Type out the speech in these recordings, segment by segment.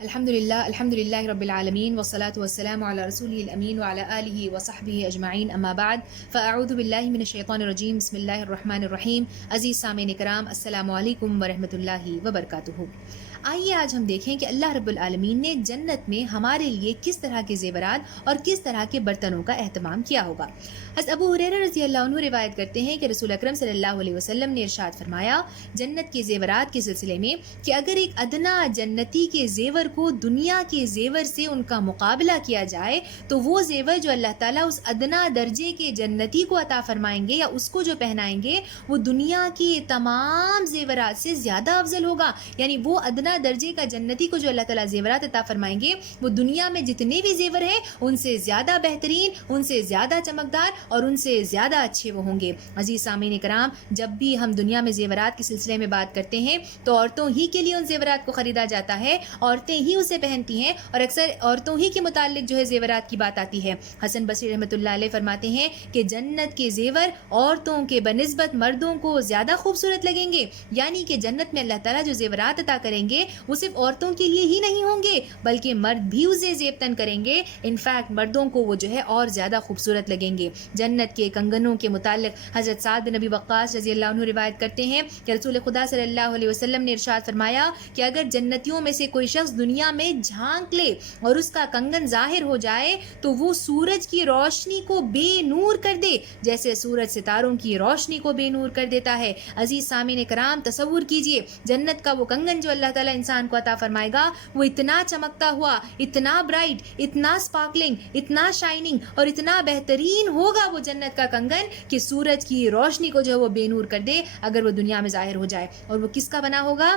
الحمد للہ رب العالمین والصلاة والسلام علی رسولہ الامین وعلی آلہ وصحبہ اجمعین اما بعد فاعوذ باللہ من الشیطان الرجیم بسم اللہ الرحمن الرحیم. عزیز سامعین کرام السلام علیکم ورحمۃ اللہ وبرکاتہ. آئیے آج ہم دیکھیں کہ اللہ رب العالمین نے جنت میں ہمارے لیے کس طرح کے زیورات اور کس طرح کے برتنوں کا اہتمام کیا ہوگا. حضرت ابو ہریرہ رضی اللہ عنہ روایت کرتے ہیں کہ رسول اکرم صلی اللہ علیہ وسلم نے ارشاد فرمایا جنت کے زیورات کے سلسلے میں کہ اگر ایک ادنا جنتی کے زیور کو دنیا کے زیور سے ان کا مقابلہ کیا جائے تو وہ زیور جو اللہ تعالیٰ اس ادنا درجے کے جنتی کو عطا فرمائیں گے یا اس کو جو پہنائیں گے وہ دنیا کے تمام زیورات سے زیادہ افضل ہوگا. یعنی وہ ادنا درجے کا جنتی کو جو اللہ تعالیٰ زیورات عطا فرمائیں گے وہ دنیا میں جتنے بھی زیور ہیں ان سے زیادہ بہترین، ان سے زیادہ چمکدار اور ان سے زیادہ اچھے وہ ہوں گے. عزیز سامعین کرام، جب بھی ہم دنیا میں زیورات کے سلسلے میں بات کرتے ہیں تو عورتوں ہی کے لیے ان زیورات کو خریدا جاتا ہے، عورتیں ہی اسے پہنتی ہیں اور اکثر عورتوں ہی کے متعلق جو ہے زیورات کی بات آتی ہے. حسن بصری رحمۃ اللہ علیہ فرماتے ہیں کہ جنت کے زیور عورتوں کے بنسبت مردوں کو زیادہ خوبصورت لگیں گے. یعنی کہ جنت میں اللہ تعالیٰ جو زیورات عطا کریں گے وہ صرف عورتوں کے لیے ہی نہیں ہوں گے بلکہ مرد بھی اسے زیب تن کریں گے. انفیکٹ مردوں کو وہ جو ہے اور زیادہ خوبصورت لگیں گے. جنت کے کنگنوں کے متعلق حضرت سعد بن ابی وقاص رضی اللہ عنہ روایت کرتے ہیں کہ رسول خدا صلی اللہ علیہ وسلم نے ارشاد فرمایا کہ اگر جنتیوں میں سے کوئی شخص دنیا میں جھانک لے اور اس کا کنگن ظاہر ہو جائے تو وہ سورج کی روشنی کو بے نور کر دے جیسے سورج ستاروں کی روشنی کو بے نور کر دیتا ہے. عزیز سامعین کرام، تصور کیجئے جنت کا وہ کنگن جو اللہ تعالیٰ انسان کو عطا فرمائے گا وہ اتنا چمکتا ہوا، اتنا برائٹ، اتنا سپارکلنگ، اتنا شائننگ اور اتنا بہترین ہوگا وہ جنت کا کنگن کہ سورج کی روشنی کو جو ہے وہ بے نور کر دے اگر وہ دنیا میں ظاہر ہو جائے. اور وہ کس کا بنا ہوگا؟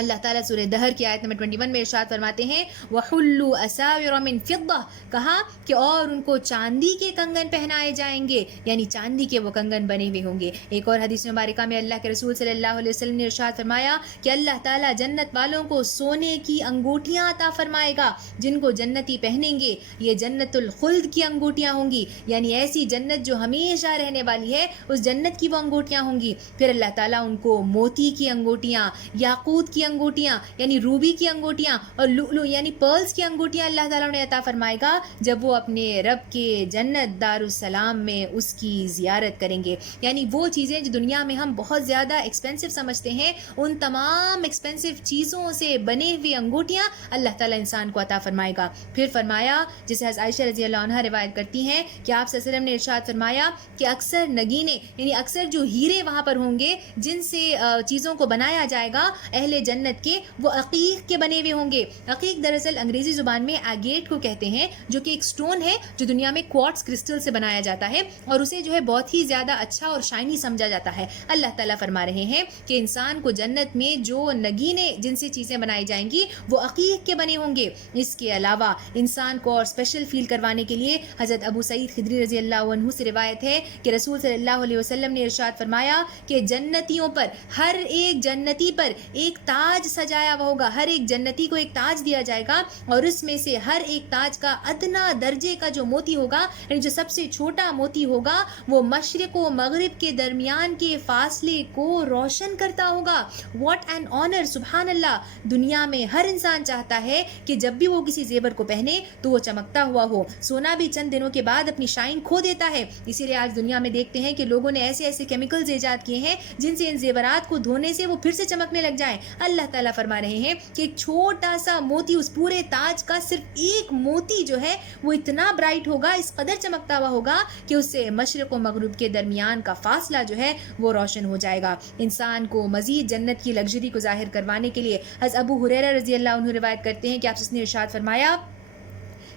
اللہ تعالیٰ سورہ دہر کی آیت نمبر 21 میں ارشاد فرماتے ہیں وَحُلُّوا أَسَاوِرَ مِن فِضَّةٍ، کہا کہ اور ان کو چاندی کے کنگن پہنائے جائیں گے، یعنی چاندی کے وہ کنگن بنے ہوئے ہوں گے. ایک اور حدیث مبارکہ میں اللہ کے رسول صلی اللہ علیہ وسلم نے ارشاد فرمایا کہ اللہ تعالیٰ جنت والوں کو سونے کی انگوٹھیاں عطا فرمائے گا جن کو جنتی پہنیں گے. یہ جنت الخلد کی انگوٹھیاں ہوں گی، یعنی ایسی جنت جو ہمیشہ رہنے والی ہے اس جنت کی وہ انگوٹھیاں ہوں گی. پھر اللہ تعالیٰ ان کو موتی کی انگوٹھیاں، یاقوت کی انگوٹیاں یعنی روبی کی انگوٹیاں اور لؤلؤ یعنی پرلز کی انگوٹیاں اللہ تعالیٰ نے عطا فرمائے گا جب وہ اپنے رب کے جنت دارالسلام میں اس کی زیارت کریں گے. یعنی وہ چیزیں جو دنیا میں ہم بہت زیادہ ایکسپینسو سمجھتے ہیں ان تمام ایکسپینسو چیزوں سے بنے ہوئی انگوٹیاں اللہ تعالیٰ انسان کو عطا فرمائے گا. پھر فرمایا جسے عائشہ رضی اللہ عنہا روایت کرتی ہیں کہ آپ صلی اللہ علیہ وسلم نے ارشاد فرمایا کہ اکثر نگینے یعنی اکثر جو ہیرے وہاں پر ہوں گے جن سے چیزوں کو بنایا جائے گا اہل جنت کے، وہ عقیق کے بنے ہوئے ہوں گے. عقیق دراصل انگریزی زبان میں ایگیٹ کو کہتے ہیں جو کہ ایک سٹون ہے جو دنیا میں کوارٹز کرسٹل سے بنایا جاتا ہے اور اسے جو ہے بہت ہی زیادہ اچھا اور شائنی سمجھا جاتا ہے. اللہ تعالیٰ فرما رہے ہیں کہ انسان کو جنت میں جو نگینے جن سے چیزیں بنائی جائیں گی وہ عقیق کے بنے ہوں گے. اس کے علاوہ انسان کو اور اسپیشل فیل کروانے کے لیے حضرت ابو سعید خدری رضی اللہ عنہ سے روایت ہے کہ رسول صلی اللہ علیہ وسلم نے ارشاد فرمایا کہ جنتیوں پر ہر ایک جنتی پر ایک تاج سجایا ہوا ہوگا. ہر ایک جنتی کو ایک تاج دیا جائے گا اور اس میں سے ہر ایک تاج کا ادنا درجے کا جو موتی ہوگا یعنی جو سب سے چھوٹا موتی ہوگا وہ مشرق و مغرب کے درمیان کے فاصلے کو روشن کرتا ہوگا. What an honour! سبحان اللہ! دنیا میں ہر انسان چاہتا ہے کہ جب بھی وہ کسی زیور کو پہنے تو وہ چمکتا ہوا ہو. سونا بھی چند دنوں کے بعد اپنی شائن کھو دیتا ہے، اسی لیے آج دنیا میں دیکھتے ہیں کہ لوگوں نے ایسے ایسے کیمیکلز ایجاد کیے ہیں جن سے ان زیورات کو دھونے سے وہ پھر سے چمکنے لگ جائیں. اللہ تعالیٰ فرما رہے ہیں کہ ایک چھوٹا سا موتی اس پورے تاج کا صرف ایک موتی جو ہے وہ اتنا برائٹ ہوگا، اس قدر چمکتا ہوا ہوگا کہ اس سے مشرق و مغرب کے درمیان کا فاصلہ جو ہے وہ روشن ہو جائے گا. انسان کو مزید جنت کی لگژری کو ظاہر کروانے کے لیے حضرت ابو ہریرہ رضی اللہ عنہ روایت کرتے ہیں کہ آپ نے ارشاد فرمایا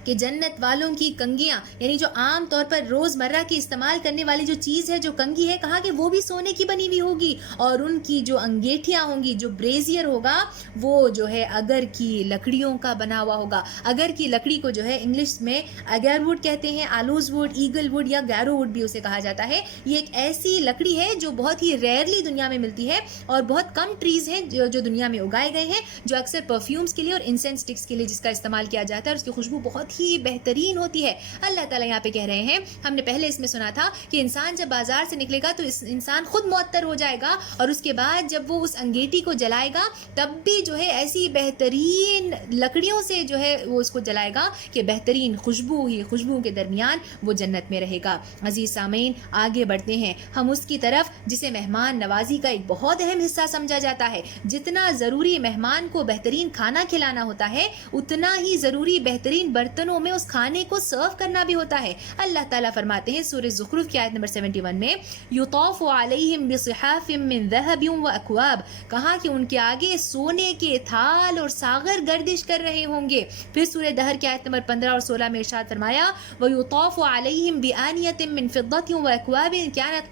کہ جنت والوں کی کنگیاں یعنی جو عام طور پر روزمرہ کے استعمال کرنے والی جو چیز ہے جو کنگھی ہے، کہا کہ وہ بھی سونے کی بنی ہوئی ہوگی اور ان کی جو انگیٹھیاں ہوں گی، جو بریزیئر ہوگا وہ جو ہے اگر کی لکڑیوں کا بنا ہوا ہوگا. اگر کی لکڑی کو جو ہے انگلش میں اگر ووڈ کہتے ہیں، آلوز ووڈ، ایگل ووڈ یا گیرو ووڈ بھی اسے کہا جاتا ہے. یہ ایک ایسی لکڑی ہے جو بہت ہی ریئرلی دنیا میں ملتی ہے اور بہت کم ٹریز ہیں جو دنیا میں اگائے گئے ہیں جو اکثر پرفیومز کے لیے اور انسینس سٹکس کے لیے جس کا استعمال کیا جاتا ہے اور اس کی خوشبو بہت ہی بہترین ہوتی ہے. اللہ تعالیٰ یہاں پہ کہہ رہے ہیں, ہم نے پہلے اس میں سنا تھا کہ انسان جب بازار سے نکلے گا تو انسان خود معطر ہو جائے گا, اور اس کے بعد جب وہ اس انگیٹھی کو جلائے گا تب بھی جو ہے ایسی بہترین لکڑیوں سے جو ہے وہ اس کو جلائے گا کہ بہترین خوشبو ہی خوشبو کے درمیان وہ جنت میں رہے گا. عزیز سامعین, آگے بڑھتے ہیں ہم اس کی طرف جسے مہمان نوازی کا ایک بہت اہم حصہ سمجھا جاتا ہے. جتنا ضروری مہمان کو بہترین کھانا کھلانا ہوتا ہے, اتنا ہی ضروری بہترین برتنوں میں اس کھانے کو سرو کرنا بھی ہوتا ہے. اللہ تعالیٰ فرماتے ہیں سورہ زخرف کی آیت نمبر 71 میں, یطاف علیہم بصحاف من ذہب واکواب, کہا کہ ان کے آگے سونے کے تھال اور ساغر گردش کر رہے ہوں گے. پھر سورہ دہر کی آیت نمبر 15 اور 16 میں ارشاد فرمایا, ویطاف علیہم بآنیۃ من فضۃ واکواب کانت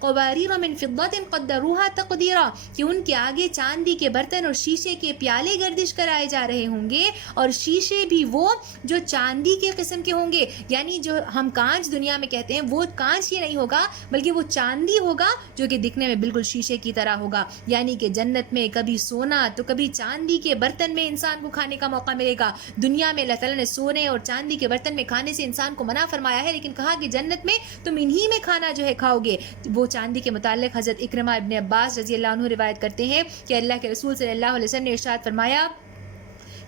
قواریر من فضۃ قدروها تقدیرا, کہ ان کے آگے چاندی کے برتن اور شیشے کے پیالے گردش کرائے جا رہے ہوں گے, اور شیشے بھی وہ جو چاندی کے قسم کے ہوں گے. یعنی جو ہم کانچ دنیا میں کہتے ہیں وہ کانچ ہی نہیں ہوگا بلکہ وہ چاندی ہوگا جو کہ دکھنے میں بالکل شیشے کی طرح ہوگا. یعنی کہ جنت میں کبھی سونا تو کبھی چاندی کے برتن میں انسان کو کھانے کا موقع ملے گا. دنیا میں اللہ تعالیٰ نے سونے اور چاندی کے برتن میں کھانے سے انسان کو منع فرمایا ہے, لیکن کہا کہ جنت میں تم انہی میں کھانا جو ہے کھاؤ گے. وہ چاندی کے متعلق حضرت اکرمہ ابن عباس رضی اللہ عنہ روایت کرتے ہیں کہ اللہ کے رسول صلی اللہ علیہ وسلم نے ارشاد فرمایا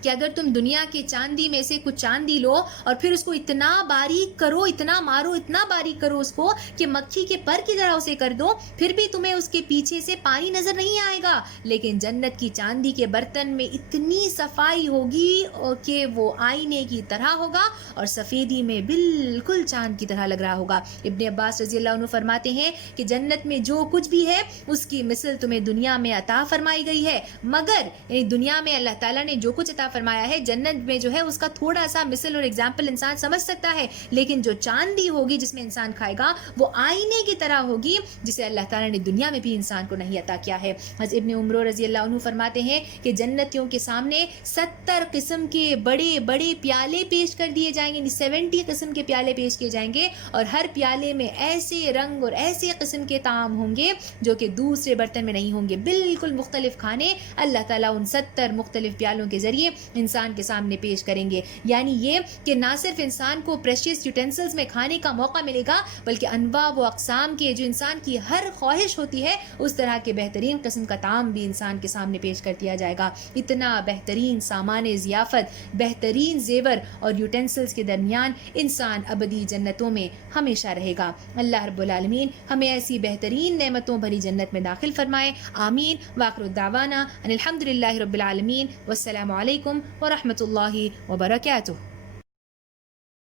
کہ اگر تم دنیا کی چاندی میں سے کچھ چاندی لو اور پھر اس کو اتنا باریک کرو, اتنا مارو, اتنا باریک کرو اس کو کہ مکھی کے پر کی طرح اسے کر دو, پھر بھی تمہیں اس کے پیچھے سے پانی نظر نہیں آئے گا. لیکن جنت کی چاندی کے برتن میں اتنی صفائی ہوگی کہ وہ آئینے کی طرح ہوگا اور سفیدی میں بالکل چاند کی طرح لگ رہا ہوگا. ابن عباس رضی اللہ عنہ فرماتے ہیں کہ جنت میں جو کچھ بھی ہے اس کی مثل تمہیں دنیا میں عطا فرمائی گئی ہے, مگر دنیا میں اللہ تعالیٰ نے جو کچھ عطا فرمایا ہے جنت میں جو ہے اس کا تھوڑا سا مثل اور ایگزامپل انسان سمجھ سکتا ہے, لیکن جو چاندی ہوگی جس میں انسان کھائے گا وہ آئینے کی طرح ہوگی جسے اللہ تعالیٰ نے دنیا میں بھی انسان کو نہیں عطا کیا ہے. حضرت ابن عمر رضی اللہ عنہ فرماتے ہیں کہ جنتیوں کے سامنے 70 قسم کے بڑے بڑے پیالے پیش کر دیے جائیں گے, 70 قسم کے پیالے پیش کیے جائیں گے, اور ہر پیالے میں ایسے رنگ اور ایسے قسم کے طعام ہوں گے جو کہ دوسرے برتن میں نہیں ہوں گے. بالکل مختلف کھانے اللہ تعالیٰ ان 70 مختلف پیالوں کے ذریعے انسان کے سامنے پیش کریں گے. یعنی یہ کہ نہ صرف انسان کو پریشیس یوٹینسلز میں کھانے کا موقع ملے گا بلکہ انواع و اقسام کے جو انسان کی ہر خواہش ہوتی ہے اس طرح کے بہترین قسم کا طعام بھی انسان کے سامنے پیش کر دیا جائے گا. اتنا بہترین سامان ضیافت, بہترین زیور اور یوٹینسلز کے درمیان انسان ابدی جنتوں میں ہمیشہ رہے گا. اللہ رب العالمین ہمیں ایسی بہترین نعمتوں بھری جنت میں داخل فرمائے. آمین. وآخر الدعوانا ان الحمد للہ رب العالمین. والسلام علیکم ورحمۃ اللہ وبرکاتہ.